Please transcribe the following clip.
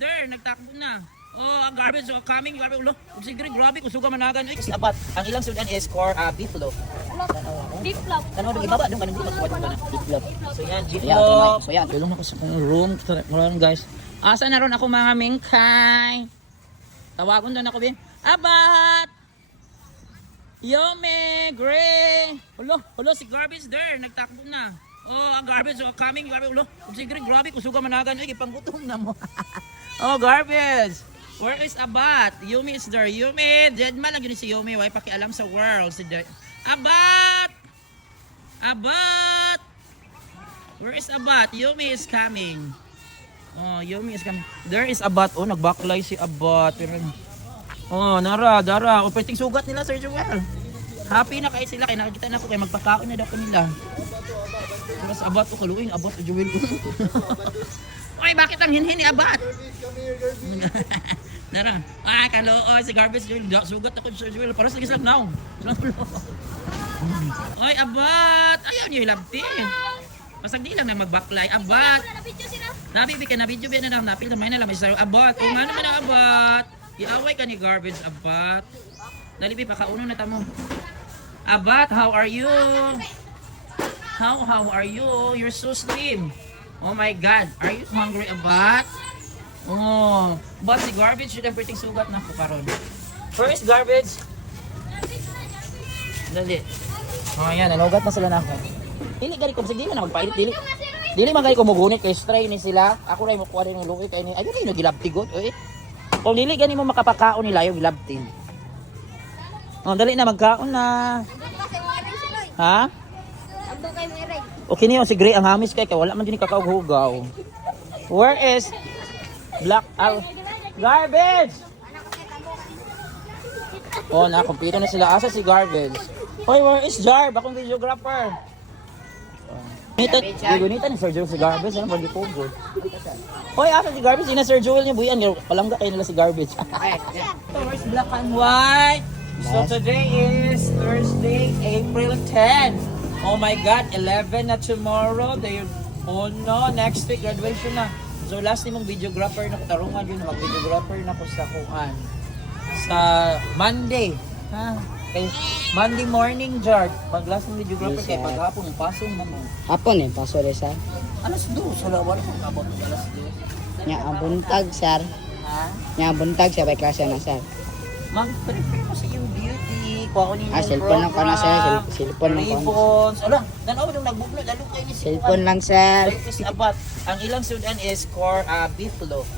There, nagtakbo na. Oh, ang garbage, so coming, garbage. Ulo, siguro, grabe, kusuga managan. Apat, ang ilang sudan is core beef loaf. Beef flop. Ano, ibaba, doon ka nang magkuha doon ka na. Beef loaf. So yan, beef Kaya, loaf. kaya. Tulong ako sa room. Ngayon guys. Asa na ron ako mga mingkay? Tawagon doon ako, bin. Abat! Yome, Gray! Hulo, si garbage there, nagtakbo na. Oh, ang garbage, so coming, garbage. Ulo, siguro, grabe, kusuga managan. Ay, ipanggutom na mo. Oh, garbage! Where is Abat? Yumi is there. Yumi! Dead man lang yun si Yumi. Why pakialam sa world? Si Abat! Abat! Where is Abat? Yumi is coming. Oh, Yumi is coming. There is Abat. Oh, nagbaklay si Abat. Oh, Dara. O, pwedeng sugat nila, Sir Joel. Happy na kayo sila. Kaya nakikita na ako. Kaya magpakaon na daw ko nila. Tapos Abat, oh, kaluin. Abat, Joel. Ay, bakit ang hinhin ni Abat? Nara. Kaloo. Si Garbage Joel. Sugat ako, Sir Joel. Para sa gisag now. Ay, Abat. Ayaw niyo ilabti. Masag di lang na magbaklay. Abat. Nabibi ka na video ba na napil. May na lang. Abat. Kung ano man ang Abat. Iaway ka ni Garbage, Abat. Dalibi, pakauno na tamo. Abat, how are you? How are you? You're so slim. Oh my God. Are you hungry, Abat? Oh. But si Garbage, should have pretty sugat na ko karon. First, Garbage. Dali. Oh, yan. Nanugat na sila na ako. Dili, gani ko. Sige, na magpailit. Dili man gani ko mugunit kay stray ni sila. Ako rin makuha rin ng luki kay ni. Ayun rin, nagilabtigot. Kung dili, gani mo makapakaon nila yung gilabtin. Oh, dali na, magkaon na. Ha? Okay niyo, si Gray ang hamis kay wala man din kakaughugaw. Where is Black Garbage? Oh, na-complete na sila. Asa si Garbage? Hoy, where is Jarb? Akong videographer. Gunita ni Sir Joel si Garbage. Ano ba di po good? Hoy, asa si Garbage? Ina Sir Joel niya buyan. Palangga kayo nila si Garbage. Where's Black and White? So today is Thursday, April 10. Oh my God, 11 na tomorrow. Next week graduation na. So last ni mong videographer na ko tarungan yun, mag-videographer na ko sa kuan. Sa Monday. Ha? Kay Monday morning, Jard. Pag last ng videographer kay paghapon, pasong naman. Hapon paso rin sir. Alas 2, wala kong abot alas 2. Nya buntag sir. Ha? Nya buntag siya by klase na sir. Mag-prepare mo sa iyong beauty. Kuha ko ninyo Cellphone lang ko na sir. Cellphone lang ko. Ribbons. Ala, nanaw nung nagbuklo, lalo kayo ni Cellphone lang sir. Si Abat. Ang ilang sudan is core beef loaf.